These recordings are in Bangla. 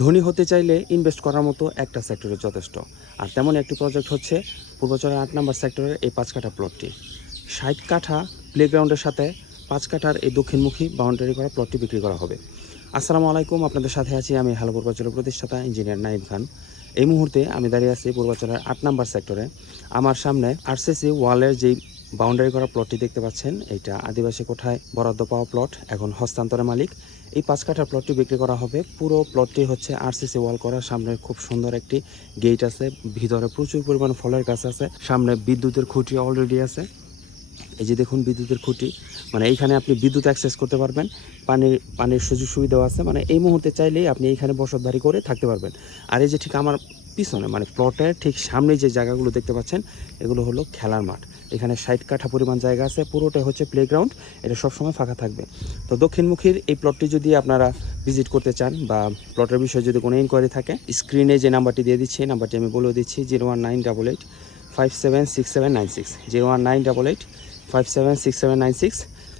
ধনী হতে চাইলে ইনভেস্ট করার মতো একটা সেক্টরে যথেষ্ট। আর তেমন একটি প্রজেক্ট হচ্ছে পূর্বাচলের 8 নম্বর সেক্টরের এই 5 কাঠা প্লটটি। 60 কাঠা প্লেগ্রাউন্ডের সাথে 5 কাঠার এই দক্ষিণমুখী বাউন্ডারি করা প্লটটি বিক্রি করা হবে। আসসালামু আলাইকুম, আপনাদের সাথে আছি আমি হ্যালো পূর্বাচলের প্রতিষ্ঠাতা ইঞ্জিনিয়ার নাইম খান। এই মুহূর্তে আমি দাঁড়িয়ে আছি পূর্বাচলের 8 নম্বর সেক্টরে। আমার সামনে আরসিসি ওয়ালের যেই বাউন্ডারি করা প্লটটি দেখতে পাচ্ছেন, এইটা আদিবাসী কোঠায় বরাদ্দ পাওয়া প্লট, এখন হস্তান্তরের মালিক। এই 5 কাঠার প্লটটি বিক্রি করা হবে। পুরো প্লটটি হচ্ছে আরসিসি ওয়াল করা, সামনে খুব সুন্দর একটি গেট আছে, ভিতরে প্রচুর পরিমাণ ফলের গাছ আছে, সামনে বিদ্যুতের খুঁটি অলরেডি আছে। এই যে দেখুন বিদ্যুতের খুঁটি, মানে এইখানে আপনি বিদ্যুৎ অ্যাক্সেস করতে পারবেন, পানির সুযোগ সুবিধাও আছে, মানে এই মুহূর্তে চাইলেই আপনি এইখানে বসত বাড়ি করে থাকতে পারবেন। আর এই যে ঠিক আমার পিছনে মানে প্লটের ঠিক সামনে যে জায়গাগুলো দেখতে পাচ্ছেন, এগুলো হলো খেলার মাঠ। এখানে 60 কাঠা পরিমাণ জায়গা আছে, পুরোটাই হচ্ছে প্লেগ্রাউন্ড, এটা সবসময় ফাঁকা থাকবে। তো দক্ষিণমুখীর এই প্লটটি যদি আপনারা ভিজিট করতে চান বা প্লটের বিষয়ে যদি কোনো ইনকোয়ারি থাকে, স্ক্রিনে যে নাম্বারটি দিয়ে দিচ্ছি, নাম্বারটি আমি বলে দিচ্ছি 01988 576796, 01988 576796।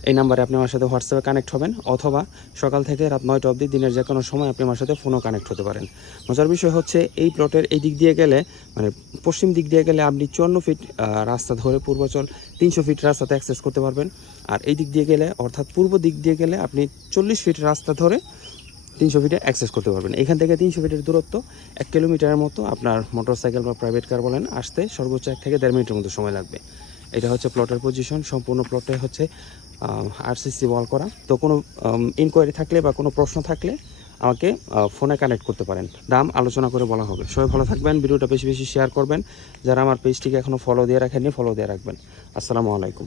এই নাম্বারে আপনি আমার সাথে হোয়াটসঅ্যাপে কানেক্ট হবেন, অথবা সকাল থেকে রাত 9টা অবধি দিনের যে কোনো সময় আপনি আমার সাথে ফোনও কানেক্ট হতে পারেন। মজার বিষয় হচ্ছে এই প্লটের এই দিক দিয়ে গেলে, মানে পশ্চিম দিক দিয়ে গেলে আপনি 54 ফিট রাস্তা ধরে পূর্বাচল 300 ফিট রাস্তাতে অ্যাক্সেস করতে পারবেন। আর এই দিক দিয়ে গেলে, অর্থাৎ পূর্ব দিক দিয়ে গেলে আপনি 40 ফিট রাস্তা ধরে 300 ফিটে অ্যাক্সেস করতে পারবেন। এখান থেকে 300 ফিটের দূরত্ব 1 কিলোমিটারের মতো। আপনার মোটরসাইকেল বা প্রাইভেট কার বলেন আসতে সর্বোচ্চ 1 থেকে 1.5 মিনিটের মতো সময় লাগবে। এটা হচ্ছে প্লটের পজিশন। সম্পূর্ণ প্লটে হচ্ছে আরসিসি ওয়াল করা। তো কোনো ইনকোয়ারি থাকলে বা কোনো প্রশ্ন থাকলে আমাকে ফোনে কানেক্ট করতে পারেন, দাম আলোচনা করে বলা হবে। সবাই ভালো থাকবেন, ভিডিওটা বেশি বেশি শেয়ার করবেন। যারা আমার পেজটিকে এখনও ফলো দিয়ে রাখেননি, ফলো দিয়ে রাখবেন। আসসালামু আলাইকুম।